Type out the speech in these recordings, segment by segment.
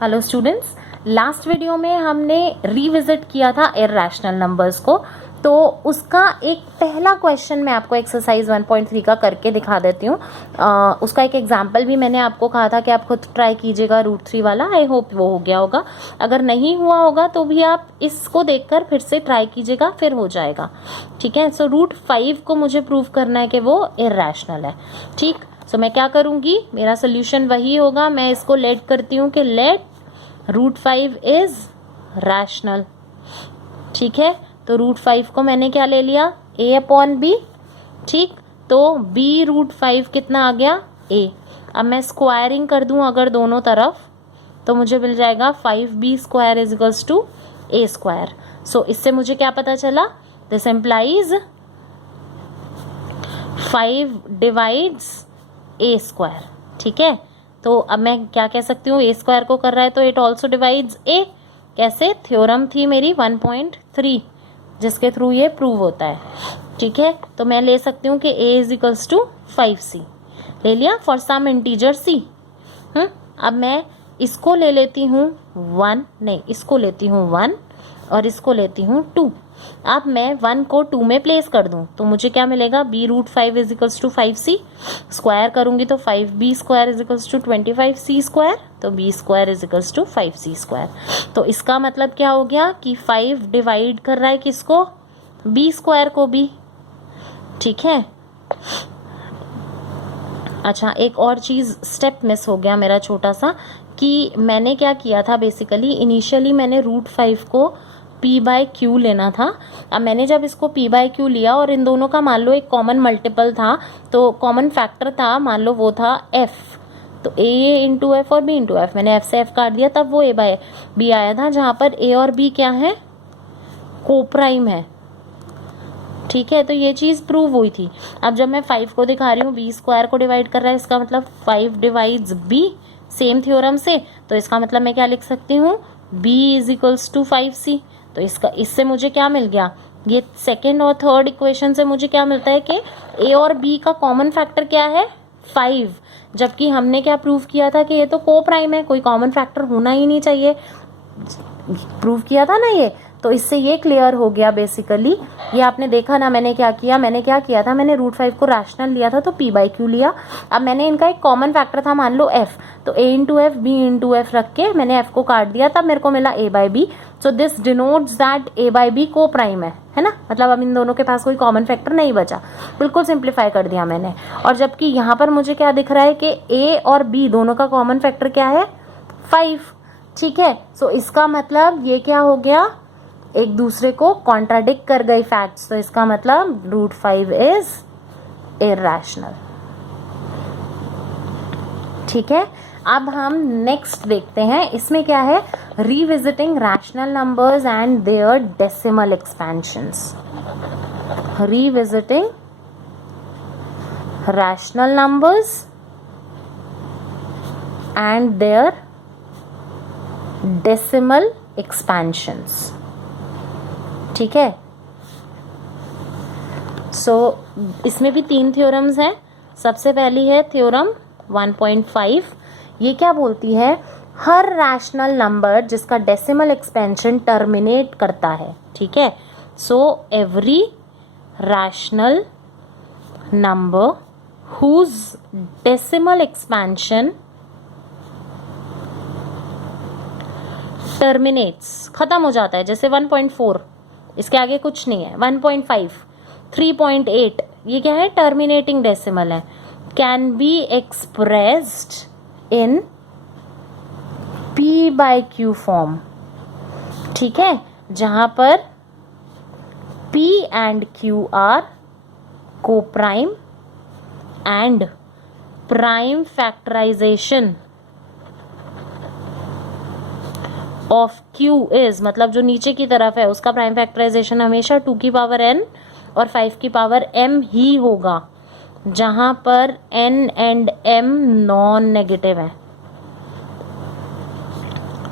Hello students, last video में हमने revisit किया था इरैशनल नंबर्स को। तो उसका एक पहला क्वेश्चन मैं आपको एक्सरसाइज 1.3 का करके दिखा देती हूँ। उसका एक एग्जाम्पल भी मैंने आपको कहा था कि आप खुद ट्राई कीजिएगा √3 वाला। आई होप वो हो गया होगा। अगर नहीं हुआ होगा तो भी आप इसको देखकर फिर से ट्राई कीजिएगा, फिर हो जाएगा। ठीक है। सो √5 को मुझे प्रूव करना है कि वो इरैशनल है। ठीक। सो मैं क्या करूंगी, मेरा सोल्यूशन वही होगा। मैं इसको लेट करती हूँ कि लेट √5 इज रैशनल। ठीक है। तो √5 को मैंने क्या ले लिया, a/b। ठीक। तो b √5 कितना आ गया, a। अब मैं स्क्वायरिंग कर दूं अगर दोनों तरफ, तो मुझे मिल जाएगा 5b² = a²। सो इससे मुझे क्या पता चला, दिस इम्प्लाइज 5 डिवाइड्स a²। ठीक है। तो अब मैं क्या कह सकती हूँ, a² को कर रहा है तो इट ऑल्सो डिवाइड्स a। कैसे, थ्योरम थी मेरी 1.3 जिसके थ्रू ये प्रूव होता है। ठीक है। तो मैं ले सकती हूँ कि a = 5c ले लिया फॉर सम इंटीजर c। अब मैं इसको ले लेती हूँ 1, नहीं इसको लेती हूँ 1 और इसको लेती हूँ 2। अब मैं 1 को 2 में प्लेस कर दूं तो मुझे क्या मिलेगा, b √5 = 5c। स्क्वायर करूंगी तो 5b² = 25c²। तो b² = 5c²। तो इसका मतलब क्या हो गया कि 5 डिवाइड कर रहा है किसको, b² को भी। ठीक है। अच्छा, एक और चीज स्टेप मिस हो गया मेरा छोटा सा, कि मैंने क्या किया था, बेसिकली इनिशियली मैंने √5 को p/q लेना था। अब मैंने जब इसको p/q लिया और इन दोनों का मान लो एक कॉमन मल्टीपल था, तो कॉमन फैक्टर था, मान लो वो था f। तो a × f और b × f, मैंने f से f काट दिया, तब वो a/b आया था, जहां पर a और b क्या है, कोप्राइम है। ठीक है। तो ये चीज प्रूव हुई थी। अब जब मैं 5 को दिखा रही हूँ b² को डिवाइड कर रहा है, इसका मतलब 5 डिवाइड्स b, सेम थ्योरम से। तो इसका मतलब मैं क्या लिख सकती हूँ, b = 5c। तो इससे मुझे क्या मिल गया, ये सेकेंड और थर्ड इक्वेशन से मुझे क्या मिलता है कि a और b का कॉमन फैक्टर क्या है, 5। जबकि हमने क्या प्रूव किया था कि ये तो कोप्राइम है, कोई कॉमन फैक्टर होना ही नहीं चाहिए। प्रूव किया था ना ये। तो इससे ये क्लियर हो गया बेसिकली। ये आपने देखा ना, मैंने क्या किया था, मैंने √5 को रैशनल लिया था तो p/q लिया। अब मैंने इनका एक कॉमन फैक्टर था, मान लो f, तो a × f b × f रख के मैंने f को काट दिया, तब मेरे को मिला a/b। So this denotes that a/b को प्राइम है ना। मतलब अब इन दोनों के पास कोई कॉमन फैक्टर नहीं बचा, बिल्कुल सिंप्लीफाई कर दिया मैंने। और जबकि यहाँ पर मुझे क्या दिख रहा है कि a और b दोनों का कॉमन फैक्टर क्या है, 5। ठीक है। सो इसका मतलब ये क्या हो गया, एक दूसरे को कॉन्ट्राडिक्ट कर गई फैक्ट्स। तो इसका मतलब √5 इज इरैशनल। ठीक है। अब हम नेक्स्ट देखते हैं, इसमें क्या है, revisiting rational numbers and their decimal expansions. Revisiting rational numbers and their decimal expansions. ठीक है। सो इसमें भी 3 थ्योरम्स हैं। सबसे पहली है थ्योरम 1.5। ये क्या बोलती है, हर रैशनल नंबर जिसका डेसिमल एक्सपेंशन टर्मिनेट करता है। ठीक है। So every rational number whose decimal expansion terminates, खत्म हो जाता है, जैसे 1.4, इसके आगे कुछ नहीं है। 1.5, 3.8, ये क्या है, टर्मिनेटिंग डेसिमल है। Can be expressed in p/q form. ठीक है। जहां पर p and q are coprime and prime factorization of q is, मतलब जो नीचे की तरफ है उसका प्राइम फैक्टराइजेशन हमेशा 2n और 5m ही होगा, जहां पर n and m non negative है।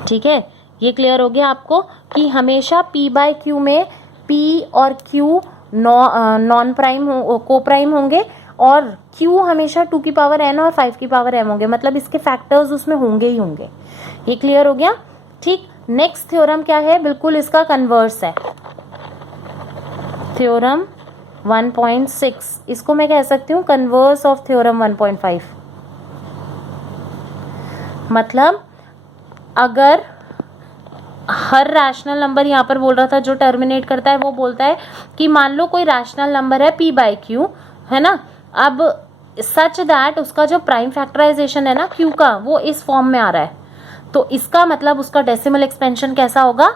ठीक है। ये क्लियर हो गया आपको कि हमेशा p/q में p और q नॉन प्राइम कोप्राइम होंगे और q हमेशा 2n और 5m होंगे, मतलब इसके फैक्टर्स उसमें होंगे ही होंगे। ये क्लियर हो गया? ठीक, नेक्स्ट थ्योरम क्या है, बिल्कुल इसका कन्वर्स है, थ्योरम 1.6, इसको मैं कह सकती हूँ कन्वर्स ऑफ थ्योरम 1.5। मतलब अगर हर रैशनल नंबर यहाँ पर बोल रहा था जो टर्मिनेट करता है, वो बोलता है कि मान लो कोई रैशनल नंबर है p बाई क्यू, है ना, अब सच दैट उसका जो प्राइम फैक्टराइजेशन है ना q का, वो इस फॉर्म में आ रहा है, तो इसका मतलब उसका डेसिमल एक्सपेंशन कैसा होगा,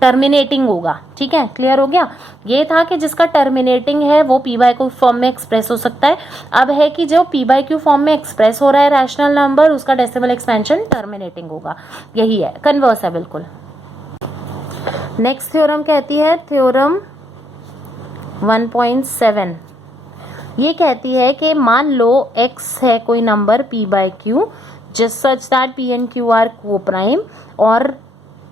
टर्मिनेटिंग होगा। ठीक है, क्लियर हो गया? ये था कि जिसका टर्मिनेटिंग है वो p बाय क्यू फॉर्म में एक्सप्रेस हो सकता है। अब है कि जो p बाय क्यू फॉर्म में एक्सप्रेस हो रहा है रैशनल नंबर, उसका डेसिमल एक्सपेंशन टर्मिनेटिंग होगा। यही है, कन्वर्स है बिल्कुल। नेक्स्ट थ्योरम कहती है थ्योरम 1.7, ये कहती है कि मान लो x है कोई नंबर p by Q, just such that p and q are coprime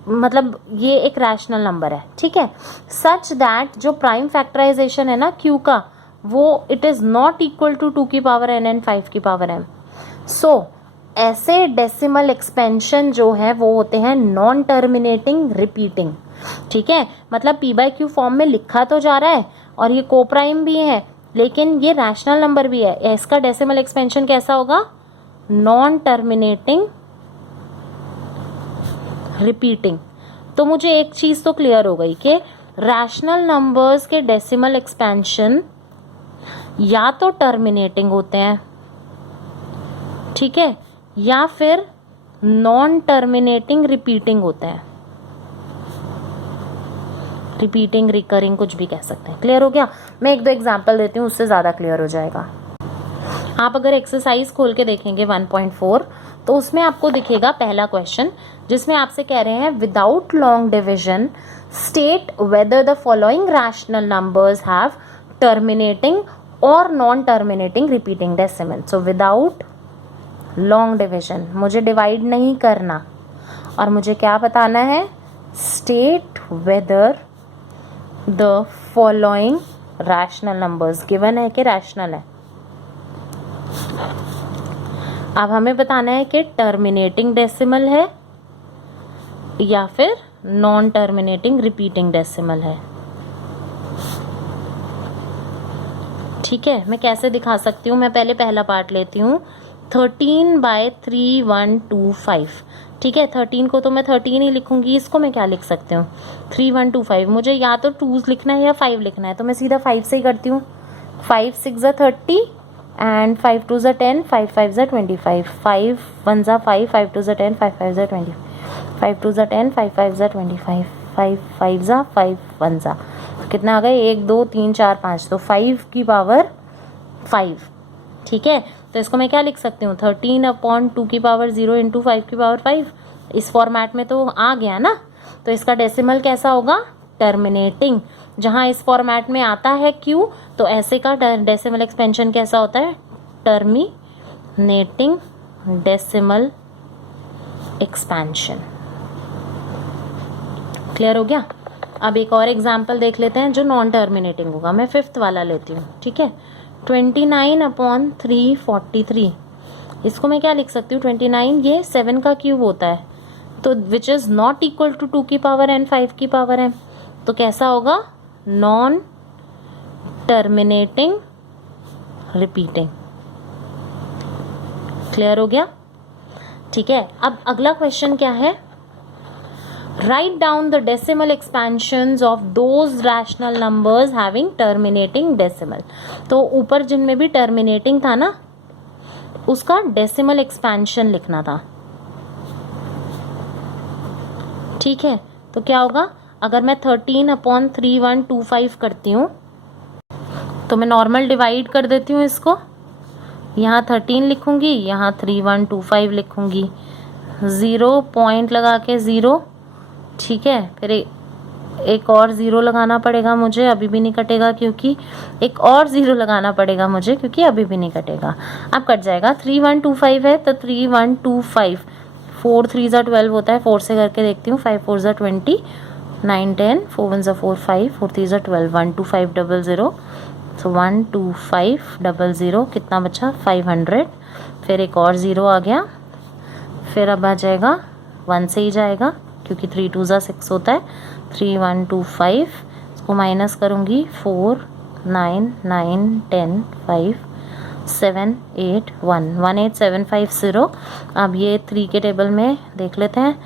मतलब ये एक रैशनल नंबर है, ठीक है, सच दैट जो प्राइम फैक्टराइजेशन है ना q का, वो it is not equal to 2 की पावर n एंड 5 की पावर m। सो ऐसे डेसिमल एक्सपेंशन जो है वो होते हैं नॉन टर्मिनेटिंग रिपीटिंग। ठीक है, मतलब p बाय क्यू फॉर्म में लिखा तो जा रहा है और ये को प्राइम भी है, लेकिन ये रैशनल नंबर भी है, इसका डेसिमल एक्सपेंशन कैसा होगा, नॉन टर्मिनेटिंग रिपीटिंग। तो मुझे एक चीज तो क्लियर हो गई कि रैशनल नंबर्स के डेसिमल एक्सपेंशन या तो टर्मिनेटिंग होते हैं, ठीक है, या फिर नॉन टर्मिनेटिंग रिपीटिंग होते हैं, रिपीटिंग, रिकरिंग, कुछ भी कह सकते हैं। क्लियर हो गया? मैं एक दो एग्जांपल देती हूँ, उससे ज्यादा क्लियर हो जाएगा। आप अगर एक्सरसाइज खोल के देखेंगे 1.4, तो उसमें आपको दिखेगा पहला क्वेश्चन, जिसमें आपसे कह रहे हैं without long division state whether the following rational numbers have terminating और non terminating repeating decimal. So without long division, मुझे डिवाइड नहीं करना, और मुझे क्या बताना है, state whether the following rational numbers, given है कि रैशनल है, अब हमें बताना है कि टर्मिनेटिंग डेसिमल है या फिर नॉन टर्मिनेटिंग रिपीटिंग डेसिमल है। ठीक है, मैं कैसे दिखा सकती हूँ, मैं पहले पहला पार्ट लेती हूँ, 13/3125। ठीक है, 13 को तो मैं 13 ही लिखूंगी, इसको मैं क्या लिख सकती हूँ, 3125। मुझे या तो 2 लिखना है या 5 लिखना है, तो मैं सीधा 5 से ही करती हूँ। 5 6 30 and 5 2 10, 5 5 25, 5 1 5, 5 2 10, 5 5 20, 5 2 10, 5 5 25, 5 5 5 1, कितना आ गए, 1 2 3 4 5, तो 5 की पावर 5। ठीक है, तो इसको मैं क्या लिख सकती हूँ, 13/2 की पावर 0 इंटू 5 की पावर 5। इस फॉर्मेट में तो आ गया ना, तो इसका डेसिमल कैसा होगा, टर्मिनेटिंग। जहां इस फॉर्मेट में आता है q, तो ऐसे का डेसिमल एक्सपेंशन कैसा होता है, टर्मिनेटिंग डेसिमल एक्सपेंशन। क्लियर हो गया? अब एक और एग्जांपल देख लेते हैं जो नॉन टर्मिनेटिंग होगा। मैं 5th वाला लेती हूँ। ठीक है, 29/343, इसको मैं क्या लिख सकती हूँ, 29 ये 7 का क्यूब होता है, तो which is not equal to 2 की पावर n 5 की पावर m, तो कैसा होगा, नॉन टर्मिनेटिंग रिपीटिंग। क्लियर हो गया? ठीक है, अब अगला क्वेश्चन क्या है, write down the decimal expansions of those rational numbers having terminating decimal. तो ऊपर जिनमें भी टर्मिनेटिंग था ना, उसका डेसिमल एक्सपेंशन लिखना था। ठीक है, तो क्या होगा, अगर मैं 13/3125 करती हूँ, तो मैं नॉर्मल डिवाइड कर देती हूँ इसको, यहाँ 13 लिखूंगी, यहाँ 3125 लिखूंगी, 0 पॉइंट लगा के 0। ठीक है, फिर एक और 0 लगाना पड़ेगा मुझे, अभी भी नहीं कटेगा, क्योंकि एक और 0 लगाना पड़ेगा मुझे, क्योंकि अभी भी नहीं कटेगा। अब कट जाएगा, 3125 है तो 3125, 4 3 12 होता है, 4 से करके देखती हूँ, 5 4 20, 9 10, 4 1 4 5, 4 3 12, 12500, तो 12500, कितना बचा, 500, फिर एक और 0 आ गया, फिर अब आ जाएगा 1 से ही जाएगा क्योंकि 3 2 ज़ा 6 होता है। 3 1 2 5, इसको माइनस करूँगी 4 9 9 10 5 7 8 1 18750। अब ये 3 के टेबल में देख लेते हैं।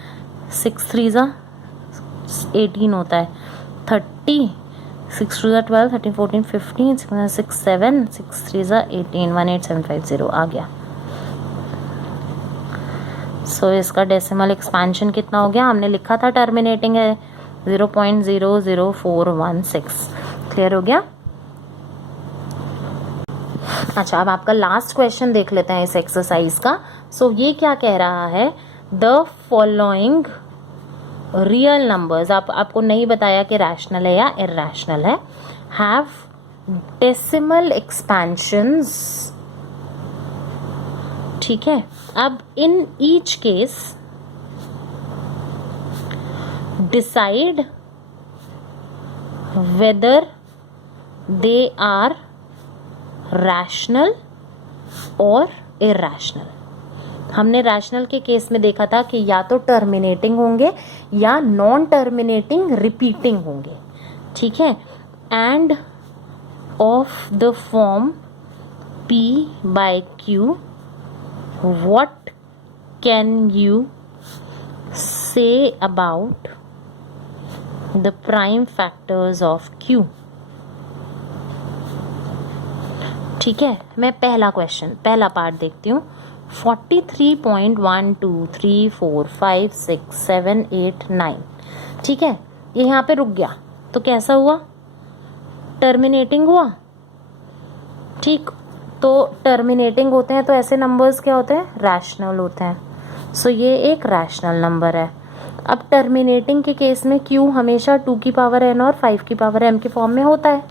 6 3 ज़ा 18 होता है। 30 6 2 ज़ा 12 13 14 15 6 7 6 3 ज़ा 18 18750 आ गया। सो इसका डेसिमल एक्सपेंशन कितना हो गया? हमने लिखा था टर्मिनेटिंग है 0.00416। क्लियर हो गया? अच्छा, अब आपका लास्ट क्वेश्चन देख लेते हैं इस एक्सरसाइज का। सो ये क्या कह रहा है? द फॉलोइंग रियल नंबर्स, आपको नहीं बताया कि रैशनल है या इरैशनल है, हैव डेसिमल एक्सपेंशंस। ठीक है, अब in each case decide whether they are rational और इरैशनल। हमने रैशनल के केस में देखा था कि या तो टर्मिनेटिंग होंगे या नॉन टर्मिनेटिंग रिपीटिंग होंगे। ठीक है, end of the form P by Q, what can you say about the prime factors of Q? ठीक है, मैं पहला पार्ट देखती हूँ। 43.123456789। ठीक है, ये यहाँ पे रुक गया तो कैसा हुआ? टर्मिनेटिंग हुआ। ठीक, तो टर्मिनेटिंग होते हैं तो ऐसे नंबर्स क्या होते हैं? रैशनल होते हैं। सो ये एक रैशनल नंबर है। अब टर्मिनेटिंग के केस में Q हमेशा 2 की पावर n और 5 की पावर m के फॉर्म में होता है।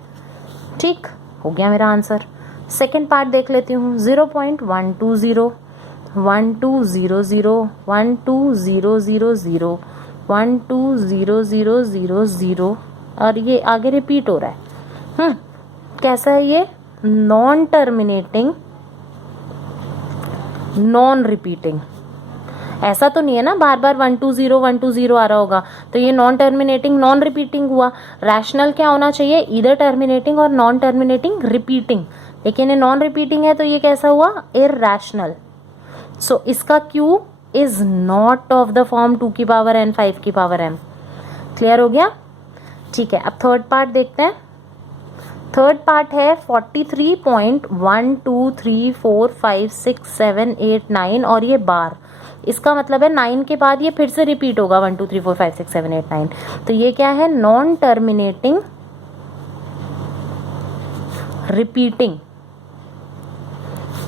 ठीक, हो गया मेरा आंसर। सेकेंड पार्ट देख लेती हूँ। 0.120 1200 12000 12000 और ये आगे रिपीट हो रहा है। कैसा है ये? Non terminating non repeating. ऐसा तो नहीं है ना बार बार 120 120 आ रहा होगा, तो ये नॉन टर्मिनेटिंग नॉन रिपीटिंग हुआ। रैशनल क्या होना चाहिए? इधर टर्मिनेटिंग और नॉन टर्मिनेटिंग रिपीटिंग, लेकिन ये नॉन रिपीटिंग है तो ये कैसा हुआ? इरैशनल। सो इसका Q is not of the form 2 की पावर n 5 की पावर m। क्लियर हो गया? ठीक है, अब थर्ड पार्ट देखते हैं। थर्ड पार्ट है 43.123456789 और ये बार, इसका मतलब है 9 के बाद ये फिर से रिपीट होगा 1 2 3 4 5 6 7 8 9। तो ये क्या है? Non terminating repeating.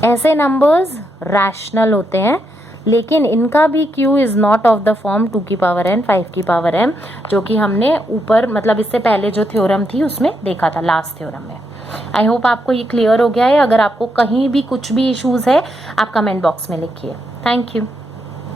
ऐसे नंबर्स रैशनल होते हैं, लेकिन इनका भी Q is not of the form 2 की पावर n 5 की पावर m, जो कि हमने ऊपर मतलब इससे पहले जो थ्योरम थी उसमें देखा था, लास्ट थ्योरम में। आई होप आपको ये क्लियर हो गया है। अगर आपको कहीं भी कुछ भी इश्यूज है आप कमेंट बॉक्स में लिखिए। Thank you.